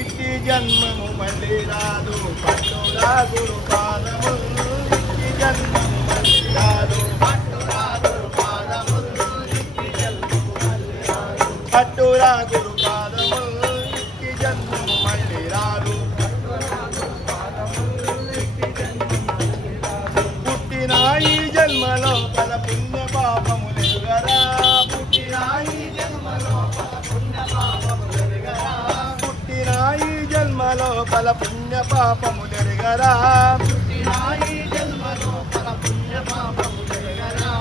ఇట్టి జన్మము మళ్ళీ రాదు పట్టురా గురు పాదము ఇట్టి జన్మము మళ్ళీ రాదు పట్టురా గురు పాదము ఇట్టి జన్మము మళ్ళీ రాదు పట్టురా గురు పాదము ఇట్టి జన్మము మళ్ళీ రాదు పుట్టిన ఈ జన్మలో పల పుణ్య పాపము లేవరా పుట్టిన ఈ జన్మలో పల పుణ్య పాపము లేవరా పుట్టిన ఈ జన్మలో పల పుణ్య పాపము లేవరా పుట్టిన ఈ జన్మలో పల పుణ్య పాపము లేవరా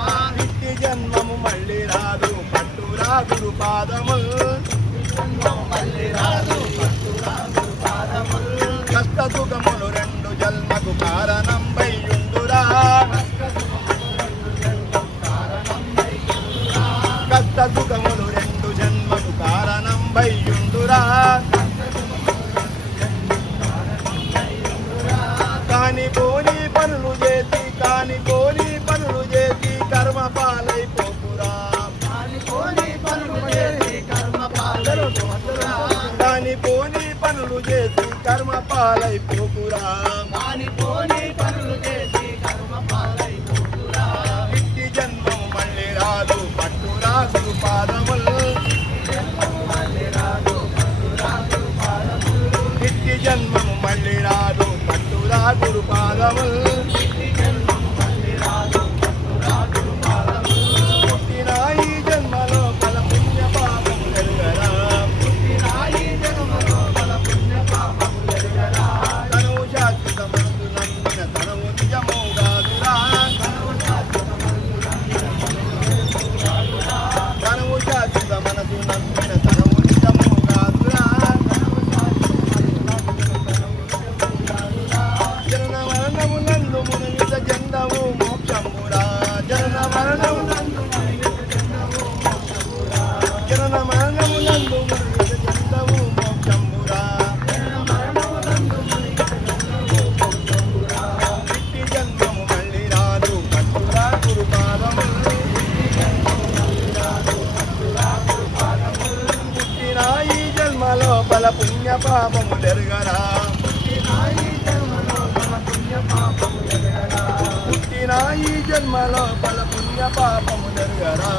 ఇట్టి జన్మము మళ్ళీ రాదు పట్టురా గురు పాదముల్ మళ్ళీ రాదు పట్టురా గురు పాదముల్ కష్ట సుఖములు రెండు జన్మకు కారణం వయ్యుండురా కష్ట సుఖములు రెండు జన్మకు కారణం వయ్యుండురా కాని పోని పనులు చేసి కాని పోని పనులు చేసి కర్మ పాలైపోకురా కాని పోని పనులు చేసి కర్మ పాలైపోకురా కాని పోని పనులు చేసి కర్మ పాలైపోకురా కాని పోని పనులు చేసి కర్మ పాలైపోకురా ఇట్టి జన్మము మళ్ళీ రాదు పట్టురా గురు పాదములు ఇట్టి జన్మము మళ్ళీ రాదు పట్టురా గురు పాదములు పుట్టిన ఈ జన్మలో పల పుణ్య పాపము ఎరుగరా పుట్టిన ఈ జన్మలో పల పుణ్య పాపము ఎరుగరా తనువు శాశ్వత మనసు నమ్మిన తనవు నిజము కాదురా తనువు శాశ్వత మనసు నమ్మిన తనవు నిజము కాదురా జనన మరణముల జన్మ లోపల పుణ్య పాపములెరుగరా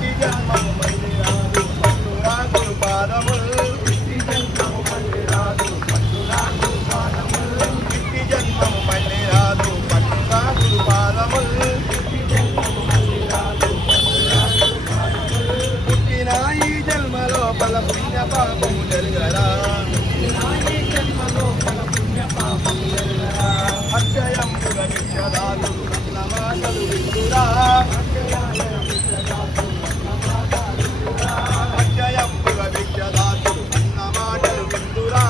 ఈ జన్మము మళ్ళీ రాదు పట్టురాకులు పాదములు ఈ జన్మము మళ్ళీ రాదు పట్టురాకులు పాదములు ఈ జన్మము మళ్ళీ రాదు పట్టురాకులు పాదములు పుట్టిన ఈ జన్మ లోపల పుణ్య పాపములెరుగరా అక్షయంబుగ విద్యదాతు నమాటలు విందురా అక్షయంబుగ విద్యదాతు నమాటలు విందురా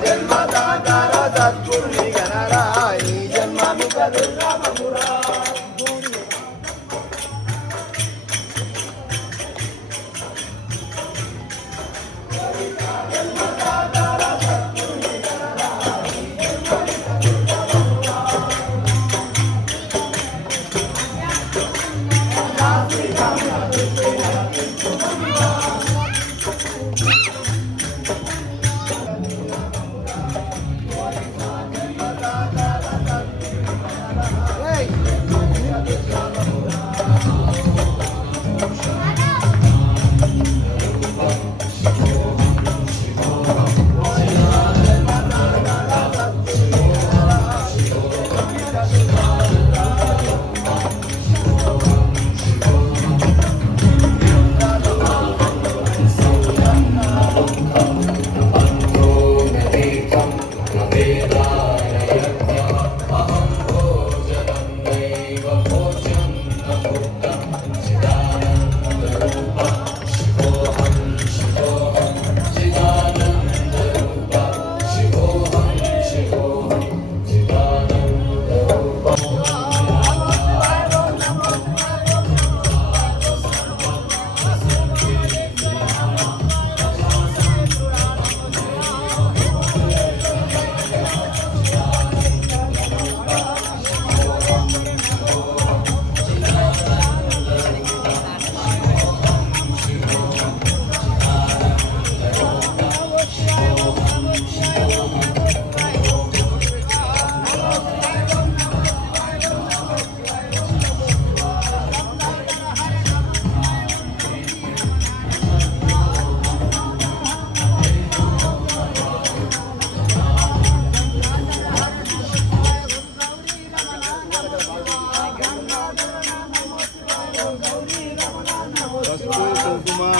జన్మ సాకార సద్గురుని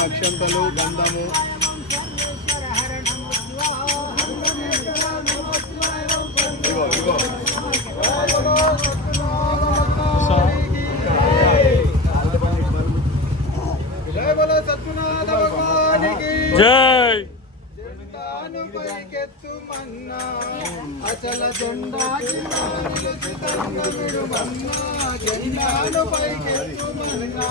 అక్షంతలు గంధము జై బోలో సత్యనారాయణ భగవానికి జై. జెండాను పైకెత్తు మన్నా అచల జెండా నిలుచుతంగమిడు మన్నా జెండాను పైకెత్తు మన్నా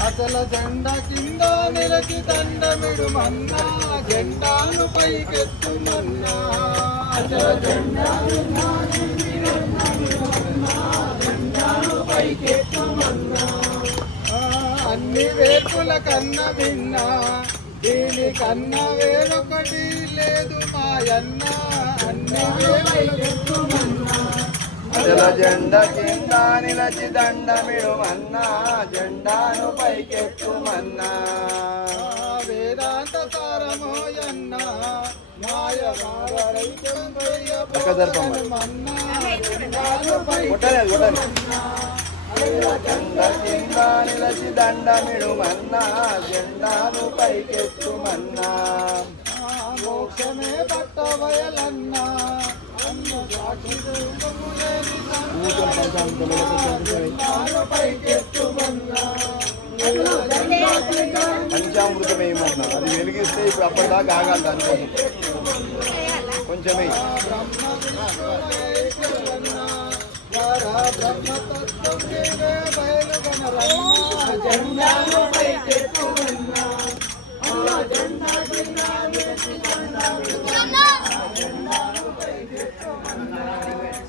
అసల జెండా కింద నిలచి దండమిడు మన్నా జెండాను పైకెత్తు మన్నా అసల జెండా పైకెత్తు మన్నా అన్ని వేపుల కన్న భిన్నా దీని కన్నా వేరొకటి లేదు మాయన్న అన్ని వేపుల అసల జెండా కింద నిలచి దండమిడు మన్నా జెండాను పైకెత్తు మన్నా వేదాంత సారమోయన్న మాయ మన్నా జెండాను జెండా కింద నిలచి దండమిడు మన్నా జెండాను పైకెత్తు మన్నా మోక్షమే పట్టవయలన్నా పంచామృతమేమన్నా అది వెలిగిస్తే ఇప్పుడు అప్పటిదాకా ఆగాలి దానికోసం కొంచెమే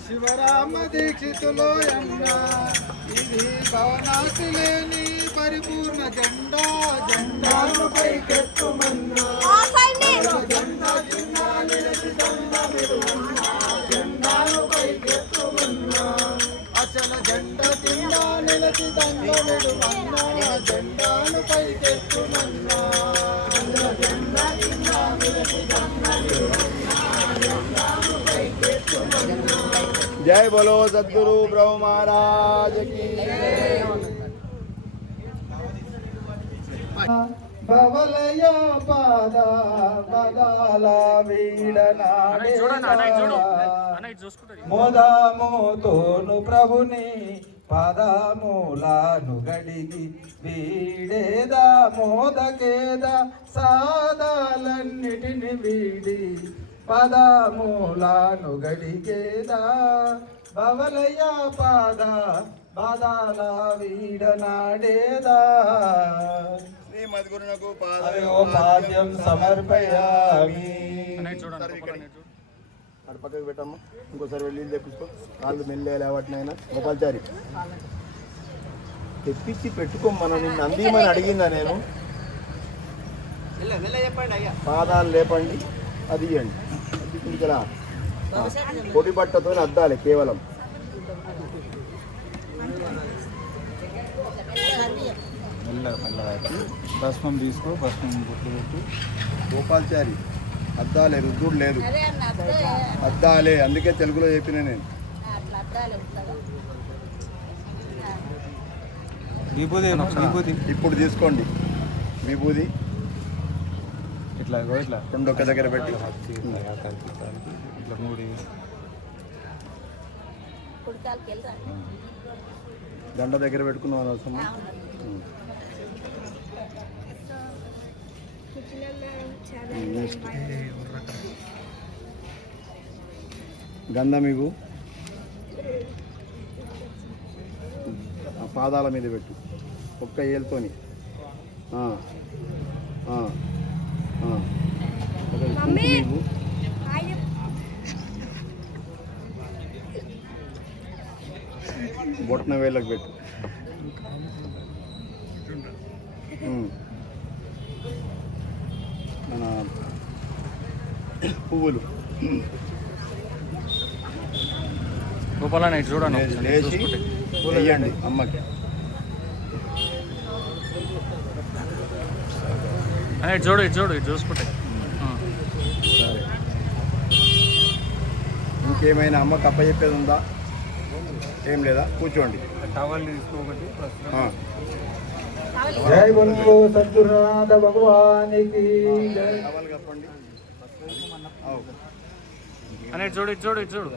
శివరామ దీక్షితులో అన్నా ఇది భవనాసి లేని పరిపూర్ణ జెండా జెండాను పైకెత్తుమన్నా జెండా కింద నిలిచి జెండాను పైకెత్తుమన్నా అచల జెండా కింద నిలిచి దండమిడు మన్నా జెండాను పైకెత్తుమన్నా జెండా కింద నిలిచి जय बोलो सद्गुरु ब्रह्म महाराज की भवलय पाद बदाल मोदमुतोनु प्रभुनि पदमूलानु गडिगी వీడేద మోదకేద సాదాలన్నిటిని వీడి పదమూలాను గడిగేదా బవలయ్య పాద పాదాల వీడనాడేదా శ్రీమద్గురునకు పాద్యం సమర్పయామి. అటు పక్కకు పెట్టమ్మా. ఇంకోసారి వెళ్ళి తెప్పించుకో. కాళ్ళు మెల్లే లేవట్నైనా గోపాల్చారి తెప్పించి పెట్టుకోమని నిన్ను అందిమని అడిగిందా నేను? పాదాలు లేపండి, అది ఇవ్వండి. ఇక్కడ పొడి బట్టతో అద్దాలి కేవలం. భస్మం తీసుకో, భస్మం బొట్లు పెట్టి. గోపాల్చారి అద్దాలే, రుద్దుడు లేదు, అద్దాలే. అందుకే తెలుగులో చెప్పిన నేను. విభూతి ఇప్పుడు తీసుకోండి విభూది. ఇట్లా ఇట్లా రెండు ఒక్క దగ్గర పెట్టి ఇట్లా మూడు దండ దగ్గర పెట్టుకున్నాం అవసరం. గంధం ఇవ్వు, పాదాల మీద పెట్టు ఒక్క ఏలుతోని. ఇవ్వు. బొట్న వేళ్ళకు పెట్టు. మన పువ్వులు గోపాలన్న చూడండి, లేచి వేయండి అమ్మకి. చూడు చూడు చూసుకుంటే. సరే, ఇంకేమైనా అమ్మకి అప్పచెప్పేది ఉందా? ఏం లేదా? కూర్చోండి. టవల్ తీసుకోకటి. జై బోలో సద్గురునాథ భగవానికి జై. టవల్ కప్పండి. చూడు చూడు చూడు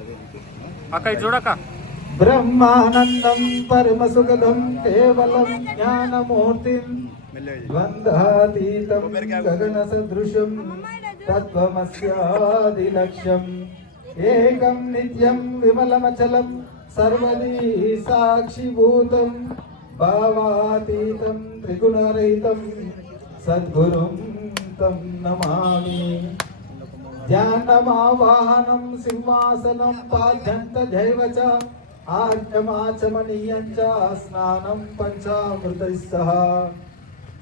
అక్క, చూడక్క. బ్రహ్మానందం పరమ సుఖదం కేవలం జ్ఞానమూర్తిం ద్వంద్వాతీతం గగన సదృశం తత్వమస్యాది లక్ష్యం ఏకం నిత్యం విమలమచలం సర్వదీ సాక్షిభూతం భావాతీతం త్రిగుణరహితం సద్గురుం తం నమామి. ధ్యానమావాహనం సింహాసనం పాద్యంత జైవ చ ఆర్యమాచమనీయం చ స్నానం పంచామృతైః సహ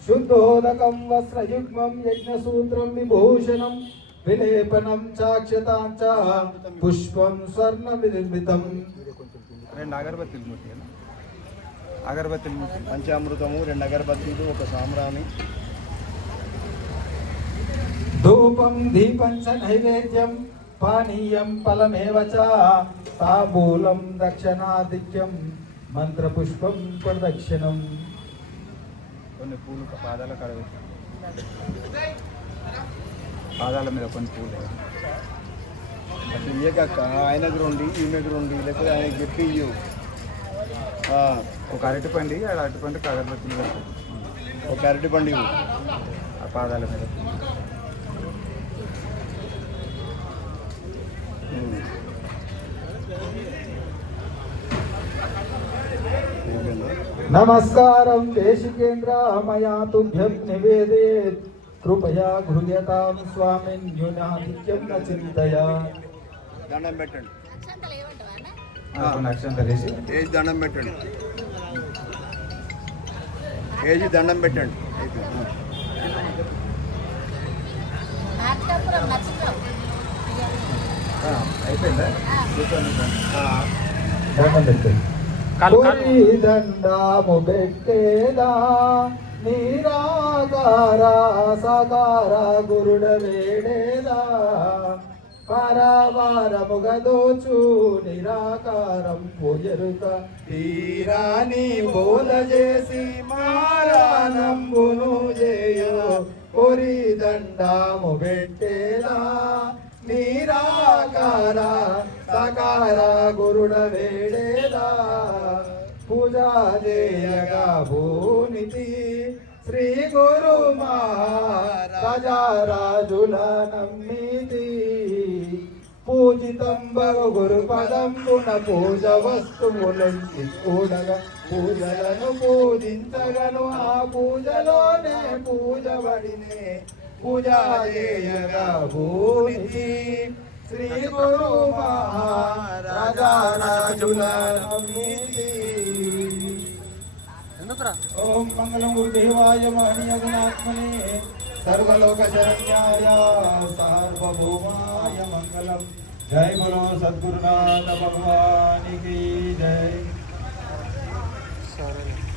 శుద్ధోదకం వస్త్రయుగ్మం యజ్ఞసూత్రం విభూషణం విలేపనం చాక్షతాం చ పుష్పం స్వర్ణవినిర్మితం. రెండు అగరబత్తీలు, అగరబత్తీలు, పంచామృతము, 2 అగరబత్తీలు, ఒక సాంబ్రాణి. ధూపం దీపం చ నైవేద్యం పానీయం ఫలమేవ చ తాంబూలం దక్షిణాదిత్యం మంత్రపుష్పం ప్రదక్షిణం. కొన్ని పూలు పాదాల కాడ, పాదాల మీద కొన్ని పూలు. అసలు ఇయ్యక ఆయనకు రండి, ఈమెకు రండి, లేకపోతే ఆయనకు చెప్పి ఇయ్యు. ఒక అరటిపండి, అరటిపండి అగరబత్తులు పెడతాయి. ఒక అరటిపండు ఇవ్వు ఆ పాదాల మీద. నమస్కారం దేశికేంద్ర మయా తుభ్యం నివేదేత్ కృపయా గృహ్యతాం స్వామిన్ న్యూనాధిక్యం న చింతయా. దండం పెట్టండి. ఏజ్ దండం పెట్టండి. ఏజ్ దండం పెట్టండి. అయిపోయిందా? దండం పెట్టండి. దండాము పెట్టేదా నిరాకార సాకార గురుడ వేడేదా పరవారముగదోచు నిరాకారం పూజరుత తీరాని బోల చేసి మారానంబును చేయో కొరి దండాము పెట్టేదా నిరాకార సాకార గురుడ వేడేదా పూజా చేయగా భూనితి శ్రీ గురు మహారాజా రాజుల నమ్మితి పూజితం భగ గురుపదం గుణ పూజ వస్తువులెంచి కూడగా పూజలను పూజించగను ఆ పూజలోనే పూజబడినే పూజా చేయగా భూమికి శ్రీ గురు మహారాజుల ఓం మంగళం గురుదేవాయ మహనీయగుణాత్మనే సర్వలోక శరణ్యాయ సార్వభౌమాయ మంగళం. జై బోలో సద్గురునాథ భగవానికి జై.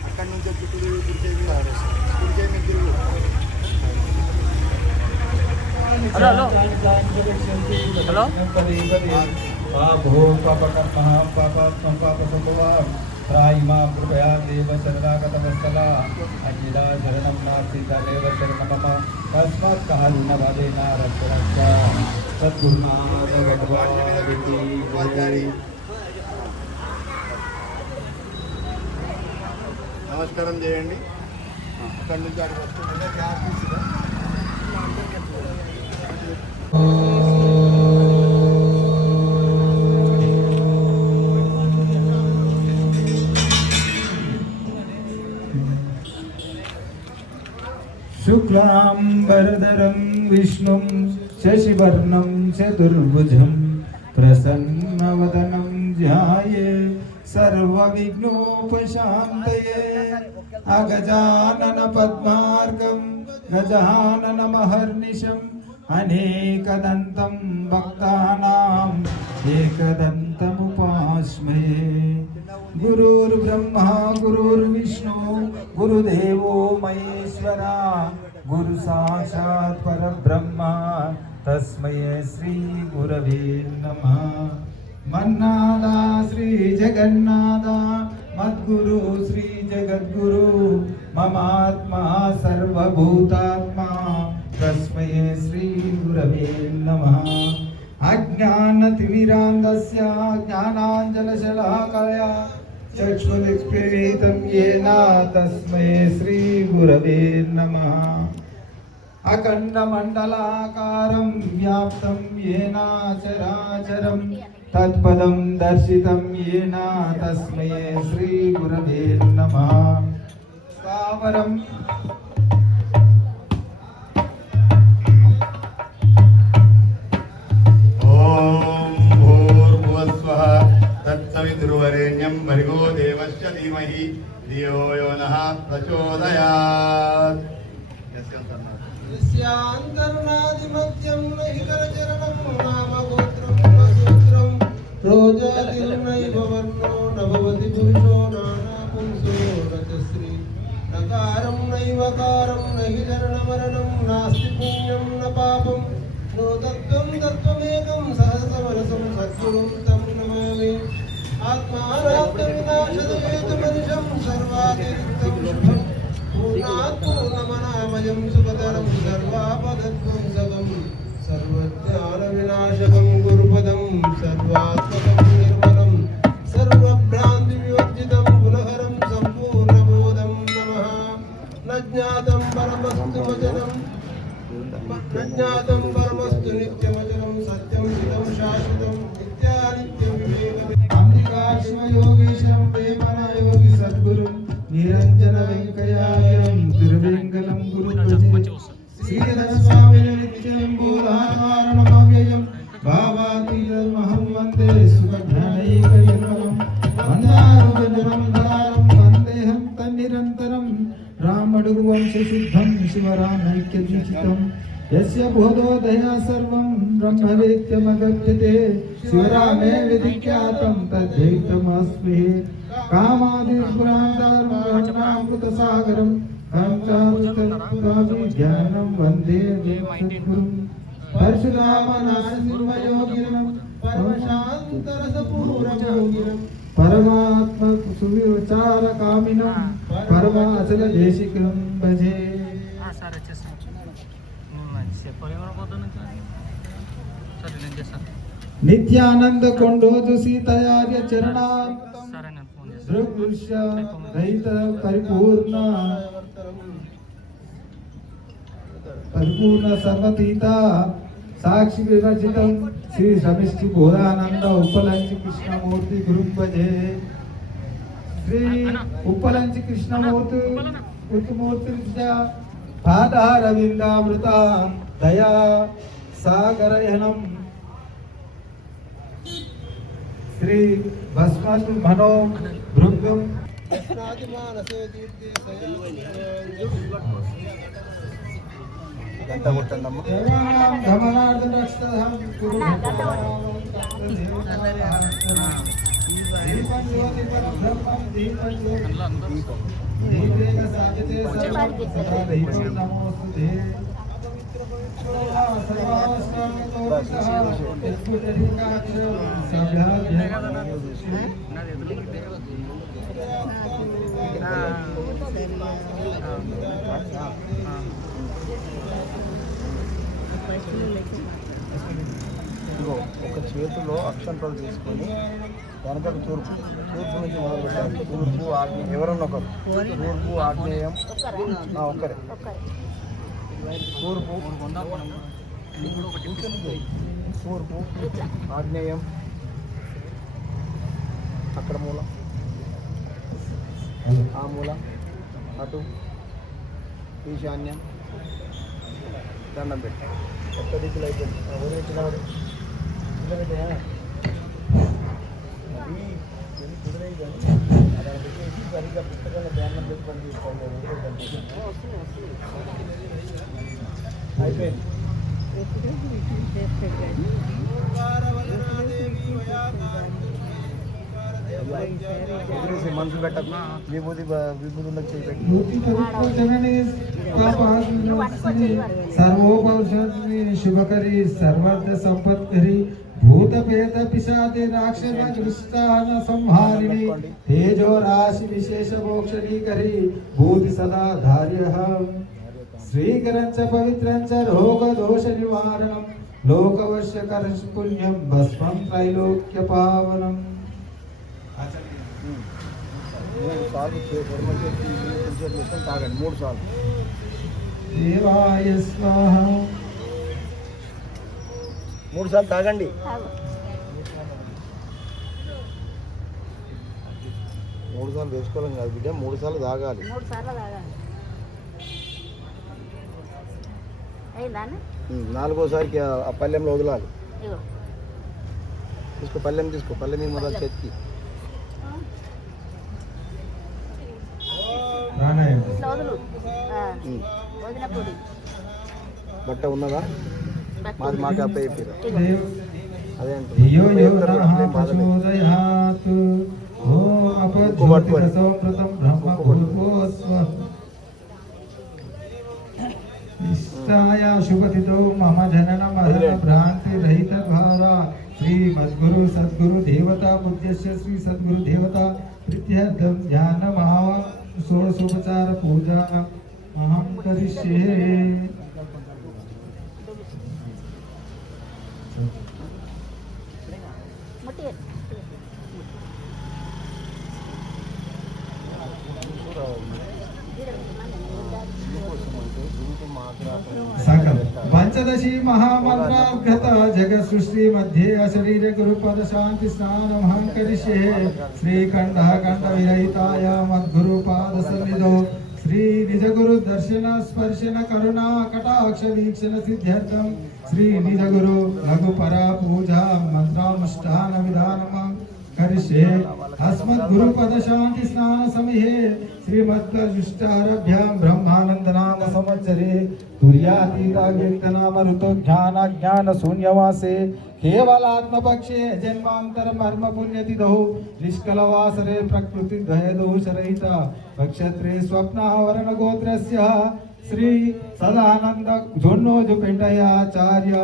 అక్కడి నుంచి తిరుగు. హలో त्रायिमा कृपया देव शरणागतवत्सला अखिला शरणं नास्ति तदेव शरणं मम तस्मात् कालेन भवेन रक्षरक्षा सद्गुरुनाथ भगवान् की जय. నమస్కారం చేయండి. అక్కడి నుంచి అక్కడికి వస్తుంటే క్లాస్ తీసుకురా. शुक्लांबरधरं विष्णुं शशिवर्णं चतुर्भुजं प्रसन्नवदनं ध्याये सर्वविघ्नोपशान्तये. अगजानन पद्मार्कं गजाननमहर्निशम् अनेकदन्तं भक्तानाम् एकदन्तमुपास्महे. गुरुर्ब्रह्मा गुरुर्विष्णु गुरुदेवो महेश्वरा गुरु साक्षात् परब्रह्म तस्मै श्री गुरवे नमः. मन्नादा श्री जगन्नाथ मद्गुरु श्री जगद्गुरु ममात्मा सर्वभूतात्मा तस्मै श्री गुरवे नमः. अज्ञानतिमिरान्धस्य ज्ञानाञ्जनशलाकया चक्षुरुन्मीलितं येन तस्मै श्री गुरवे नमः. अखण्डमण्डलाकारं व्याप्तं येन चराचरं तत्पदं दर्शितं येन तस्मै श्री गुरवे नमः. स्थावरं तत्सवितुर्वरेण्यं भर्गो देवस्य धीमहि धियो यो नः प्रचोदयात्. यस्यान्तर्नादिमध्यं नहितरचरणं नाम गोत्रं न सूत्रं रोजातिर्नैव वर्णो न भवति पुरुषो नानापुंसो न च स्त्री नकारं नैवकारं नहि जरणमरणं नास्ति पुण्यं न पापं नो तत्त्वं तत्त्वमेकं सहस्रमनसं सद्गुरुं तं नमामि. आत्मानात्मविनाशदहेतुमनिशं सर्वातिरिक्तं शुभं पूर्णात् पूर्णमनामयं सुखतरं सर्वापदध्वंसकं सर्वज्ञानविनाशकं गुरुपदं सर्वात्मकं निर्मलं सर्वभ्रान्तिविवर्जितं गुणहरं सम्पूर्णबोधं नमः. न ज्ञातं परमस्तु वचनं न ज्ञातं परमस्तु नित्यवचनं सत्यं हितं शाश्वतं नित्यानित्यं योगेशं प्रेमना योगी सद्गुरु निरंजन वेंकयायं तिरुवेंकटं गुरुपदे श्रीधरस्वामिने नित्यं बोधारणमव्ययं भावातीतमहं वन्दे सुखज्ञानैकनिर्मलं वन्दारुगजनं धारं वन्देहं तन्निरन्तरं रामडुगुवंशसिद्धं शिवरामैक्यदीक्षितं यस्य बोधोदया सर्वं ब्रह्मवेद्यमगम्यते शिवरामे विधिख्यातं तद्वैतमस्मि. कामादिपुरान्तामृतसागरं ज्ञानं वन्दे सद्गुरुं परशुरामनाशिर्मयोगिनं परमशान्तरसपूर्णयोगिनं परमात्म सुविचारकामिनं परमाचलदेशिकं भजे. नित्यानंद कोंडोजु सीतायार्य चरणा दृग्दृश्य रहित परिपूर्ण सर्वतीता साक्षी विवर्जितं श्री समिष्टि बोधानंद उपलंच कृष्णमूर्ति गुरु भजे श्री उपलंच कृष्णमूर्ति उत्तमूर्ति पादारविंदामृता दया सागरयनम श्री भस्मत मनो भृगुम గంట కొట్టండి అమ్మ. धमनार्दन रक्षतां गुरु दीपं ज्योति परब्रह्मं दीपं ज्योति दीपेन साजते सर्वं सदा दीपं नमोस्तुते ఇదిగో ఒక చేతిలో అక్షంతలు తీసుకొని వెనకకు తూర్పు తూర్పు నుంచి మొదలు పెట్టాలి. తూర్పు ఆగ్నేయం ఎవరన్నా ఒకరు. తూర్పు ఆగ్నేయం ఒక్కరే. తూర్పు తూర్పు ఆగ్నేయం అక్కడ మూల ఆ మూల అటు ఈశాన్యం దండం పెట్టి ఒక్క దిక్కులు అయిపోయింది. వదిలేసినవాడు కుదిరే కానీ అలా పెట్టేసి సరిగ్గా పుస్తకంలో ధ్యానం పెట్టుకొని తీసుకోండి. అయిపోయింది. మనసు పెట్టకు. విభూతి విభూతులకు చేయబెట్టి सर्वोपौषधि शुभकरी सर्वर्थ संपत्करी भूत प्रेत पिशाचे राक्षस दृष्टान संहारिणी तेजो राशि विशेष मोक्षणी करी भूति सदा धार्यः श्रीकरंच पवित्रंच रोग दोष निवारणं लोकवश्य कर पुण्यं भस्मं त्रैलोक्य पावनम् 3 సార్లు తాగండి. 3 సార్లు देवाय स्वाहा 3 సార్లు తాగండి. 3 సార్లు వేసుకోవాలి కాదు బిడ్డ, 3 సార్లు తాగాలి. 3 సార్లు తాగాలి. అయిందాన్ని 4వసారికి ఆ పల్లెంలో వదలాలి. ఇగో తీసుకో పల్లెం తీసుకో. పల్లెం మీద మొదలు చేతికి प्राणायाम ఇట్లా వదులు. వదినప్పుడు బట్ట ఉన్నదా? మాది మాకు అప్ప చెప్పారు. అదే धियो यो नः प्रचोदयात् ओम अपज्योतिरसो प्रथम ब्रह्म भूर्भुवस्व इष्टाय शुभतिथौ मम जनन मरण भ्रांति रहित भाव श्री मद्गुरु सद्गुरु देवता पूज्यस्य श्री सद्गुरु देवता प्रीत्यर्थं ज्ञानभाव षोडशोपचार पूजा अहं करिष्ये ముట్టి सकल पंचदशी महामंत्रार्घत जगत सृष्टि मध्ये अशरीर गुरुपद शांति स्नान महं करिष्ये श्रीकंठ कंठ विरहिताय मद्गुरु पाद सन्निधौ श्री निज गुरु दर्शन स्पर्शन करुणा कटाक्ष वीक्षण सिद्ध्यर्थम श्री निज गुरु लघु परा पूजा मंत्रानुष्ठान विधानम करिष्ये अस्मद् गुरु पद शांति स्नान समये श्रीमद्गुष्टारभ्यां ब्रह्मानंद नाम संवत्सरे तुर्यातीता व्यक्त नाम ऋतु ज्ञान ज्ञान शून्यवासे केवलात्म पक्षे जन्मांतर मर्म पुण्यतिथौ निष्कलवासरे प्रकृति द्वय दोष रहिता नक्षत्रे स्वप्न वर्ण गोत्रस्य श्री सदानंद झोन्नोज पेंटयाचार्य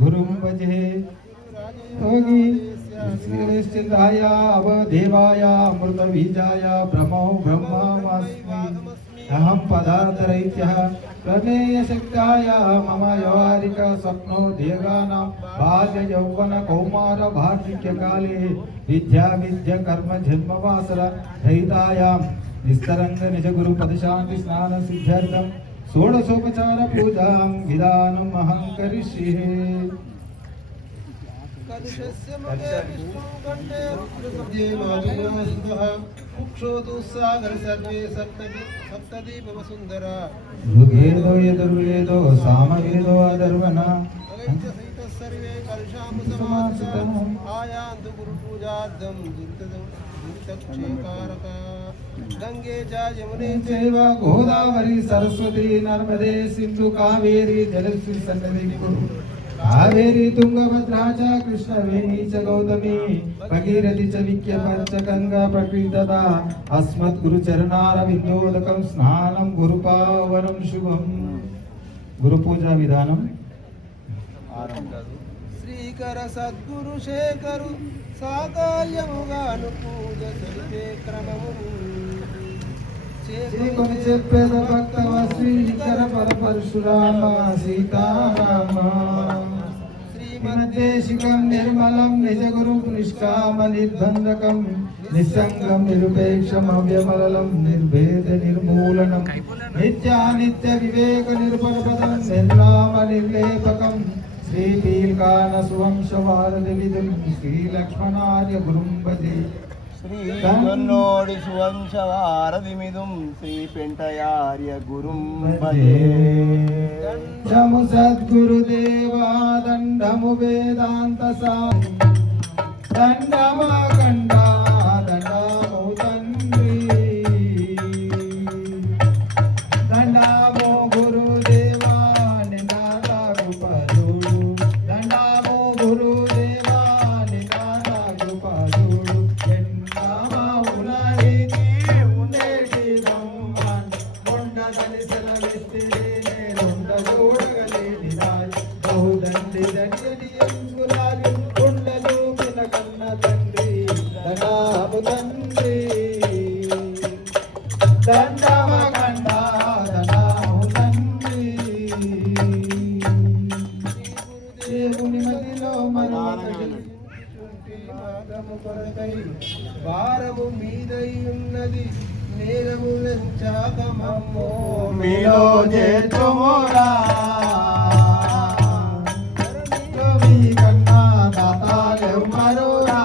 गुरुं भजे योगी श्रीश्चिन्दाय अवदेवाय अमृत बीजाय ब्रह्मो ब्रह्मास्मि अहं पदार्थरहितः प्रमेय शक्ताय मम व्यवहारिक स्वप्नो देगानां बाल्य यौवन कौमार वार्धक्य काले विद्या विद्या कर्म जन्म वासर रहितायां निस्तरंग निज गुरु पद शांति स्नान सिद्ध्यर्थं षोडशोपचार पूजां विधानम् अहं करिष्ये ఋగ్వేదో యజుర్వేదో సామవేదో అధర్వణ గంగే యమునే చైవ గోదావరి సరస్వతి నర్మదే సింధు కావేరి జలశ్రీ సన్నది కావేరి తుంగభద్రా చ కృష్ణవేణి చ గౌతమి భగీరథి చ విఖ్య పంచ గంగా ప్రకృతద అస్మత్ గురు చరణారవిందోదకం స్నానం గురుపావనం శుభం. గురు పూజా విధానం శ్రీకర సద్గురు శేఖరు సాకార్యముగాను పూజ సరిపే క్రమము కొని చెప్పేద భక్తవ శ్రీకర పరపరశురామ సీతారామ శ్రీమద్దేశికం నిర్మలం నిజ గురు నిష్కామ నిర్బంధకం నిస్సంగం నిరుపేక్షం అవ్యమలలం నిర్భేద నిర్మూలనం నిత్యానిత్య వివేక నిర్పరపదం నిర్నామ నిర్లేపకం శ్రీపీల్కాన సువంశవారదివిదుం శ్రీ లక్ష్మణార్య గురుం భజే. శ్రీ గన్నోడి సువంశవారదిమిదుం శ్రీ పెంటయార్య గురుం భజే. దండము సద్గురుదేవా దండము వేదాంత సాయి దండమా కండ దండము తండ్రి దండము గురుదేవా నినాదాకు పదుడు దండము గురుదేవా నినాదాకు పదుడు ఎండమా ఉలరిని ఉండేటి బ్రహ్మాండ ఉండదని సెలవిస్తిరి నేనుండ చూడగలేని రాయి బహుదండి దండని ఎంగులాలి ఉండలు కన్న తండ్రి దండాము తండ్రి దండమ కండ దండాము తండ్రి. దేవుని మదిలో భారము మీదై ఉన్నది నేరము వెంచాక మమ్మో మీలో చేతుమురా మీ కన్నా దాతాలెవ్వరురా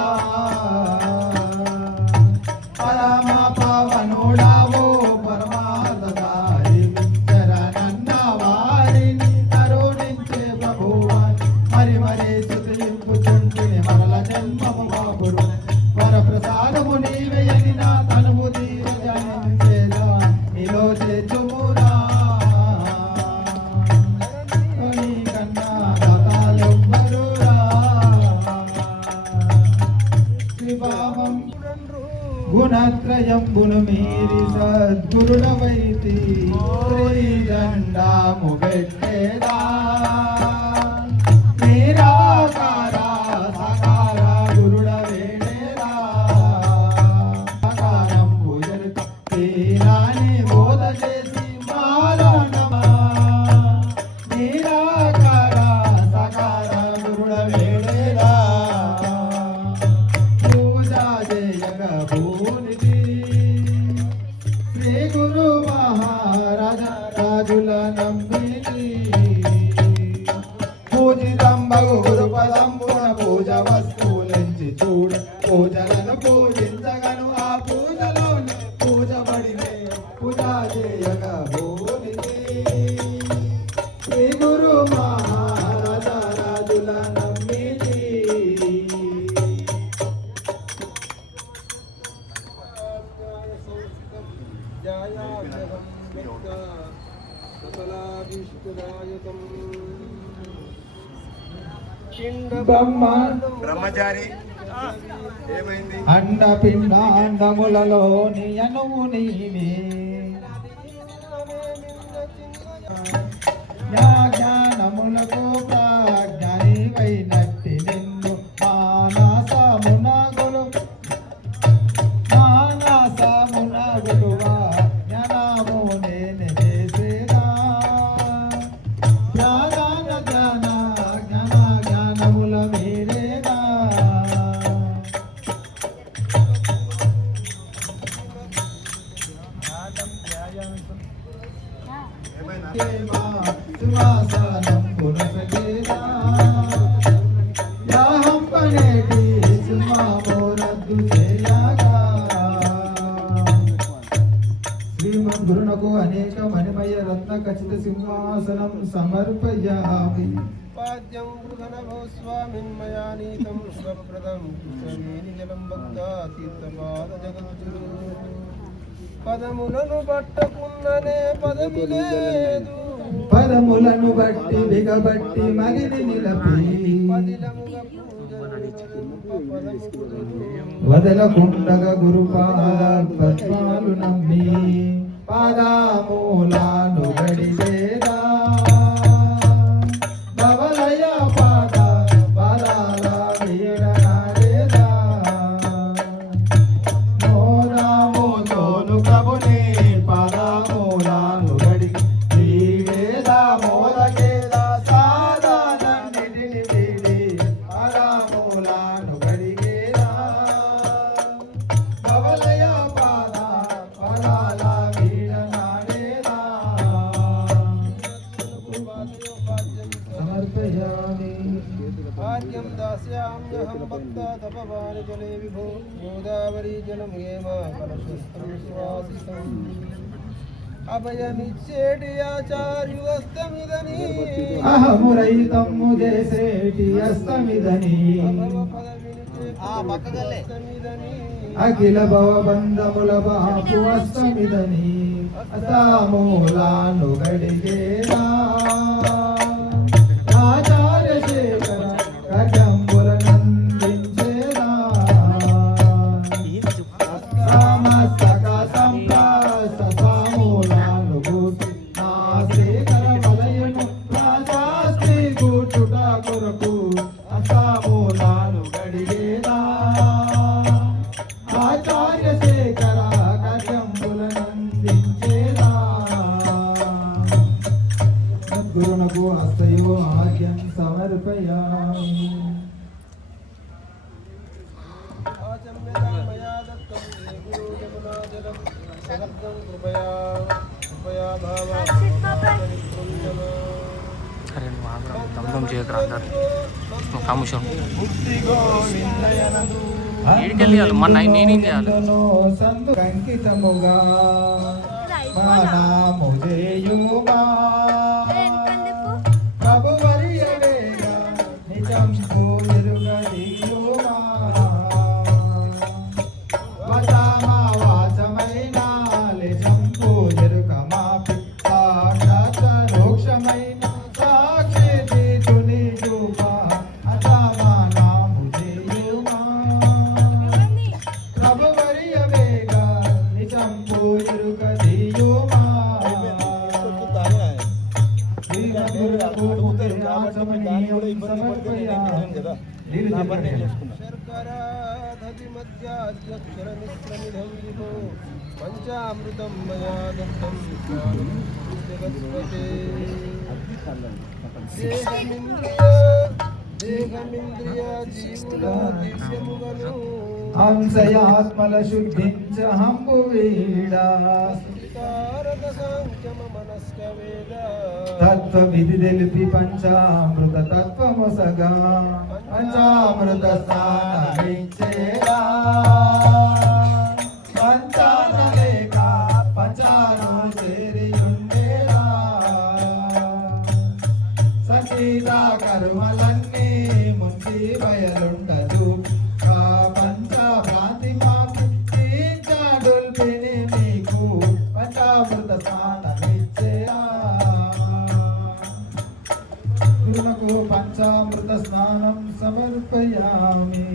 పరమ పవనుడావో పరమార్థదారి శరణన్న వారిని కరుణించే ప్రభువాని మరి మరి స్తుతింపుచుంటిని మరల జన్మము బాబుడు వరప్రసాదము నీవేయని నా తనువు తీర జనించేదా నీలో చేతుమురా నీ కన్నా దాతాలెవ్వరురా శ్రీభావం గుణత్రయంబును మీరి సద్గురుడవైతి దండాము పెట్టేదా నిరాకార సకార గురుడ వేడేదా సకారం పూజలు తీరాని బోధ చేసి మారణమా నిరాకార సకార గురుడ వేడేదా పూజా చేయక భూనికి శ్రీ గురు మహారాజ రాజుల నమ్మిని పూజితంబగు గురు పదంబున పూజ వస్తువులంచి చూడ పూజలను పూజించగను ఆ పూజలోని పూజబడినే పూజా చేయక భూనికి శ్రీ గురు మహారాజ రాజుల నమ్మిని బ్రహ్మచారి ఏమైంది? అండపిండాండములలోని అనువు నీవే జ్ఞానములకు ప్రాజ్ఞానివైనట్టి నిన్ను మానసమున గురువా జ్ఞానము నేను చేసేదా జ్ఞాన జ్ఞాన జ్ఞాన జ్ఞానముల మీరేదా సువాసనం పునసగేదా యాహం గురునకు అనేక మణిమయ రత్న ఖచ్చిత సింహాసనం సమర్పయామి. పాద్యం గృహనభో స్వామిన్మయా నీతం విశ్వప్రదం కుశలేని జలం భక్తా తీర్థపాద జగద్గురు. పదములను పట్టకున్ననే పదవి లేదు, పదములను బట్టి బిగబట్టి మగిలి నిలపి వదలకుండగ గురుపాద పద్మాలు నమ్మి పాదామూలాను గడిచేదా బవలయ పాద పాదాల వీడనాడేదా మోదామోతోను ప్రభుని పాదామూలాను గడి వీడేదా మోదకేదా సాదానన్నిటిని వీడి పాదామూలాను గడిగేదా బవలయ పాద పాదాల వీడనాడేదా సమర్పయామి. భాగ్యం దాస్యామ్యహం భక్తా తపవాని జలే విభో గోదావరీ జలం హేమ కలశస్త్రం సువాసితం. అభయమిచ్చేటి ఆచార్యుస్తమిదని అహమురైతమ్ము చేసేటి అస్తమిదని అఖిల భవబంధముల బాపు అస్తమిదని అసామూలాను గడిగేదా ఆచార్య శేఖర కజంబుల నందించేదా సమస్తక సంప్రాస సామూలాను గూర్చి నా శేఖర వలయము రాజాస్తి కూర్చుట కొరకు అసామూలాను గడిగేదా ఆచార్య శేఖర కజంబుల నందించేదా గురునకు హస్తయో ఆజ్ఞం సమర్పయామి. మయా దత్తం గురు జమునాజలం సమర్థం కృపయా కృపయా భావా అరే నువ్వు ఆగ్రా దమ్దం చేయకరా అందరు నువ్వు కాముషం ముక్తి గోవిందయనదు ఏడికెళ్ళి మన నేనేం చేయాలి సందు అంకితముగా మానాము చేయుమా ప్రభువరియవేగా నిజం పూజలుగదియుమా వచామా వాచమైన నిజం పూజలుకమాపి సాక్షాత్రోక్షమైన సాక్షి తీతుని చూపా అచామా నాము చేయుమా ప్రభువరియవేగా నిజం పూజలుగదియుమా శర్కరాధి మధ్యాధ్యక్షరమిశ్రమిధం విభో పంచామృతం మయా దత్తం జగత్పతే. దేహమింద్రియ జీవుల దివ్యముగను హంసయాత్మల శుద్ధించ హంబు వీడా తారక సాంఖ్యమ మనస్క వేద తత్వ విధి తెలిపి పంచామృత తత్వమొసగా పంచామృత స్థానమిచ్చేదా పంచాన లేక పంచాను చేరియుండేదా సంగీత కర్మలన్నీ ముంచి బయలుండదు పంచభ్రాంతి మాకు తీర్చాడుల్పిని నీకు పంచామృత స్నానమిచ్చేదా గురునకు పంచామృత స్నానం సమర్పయామి.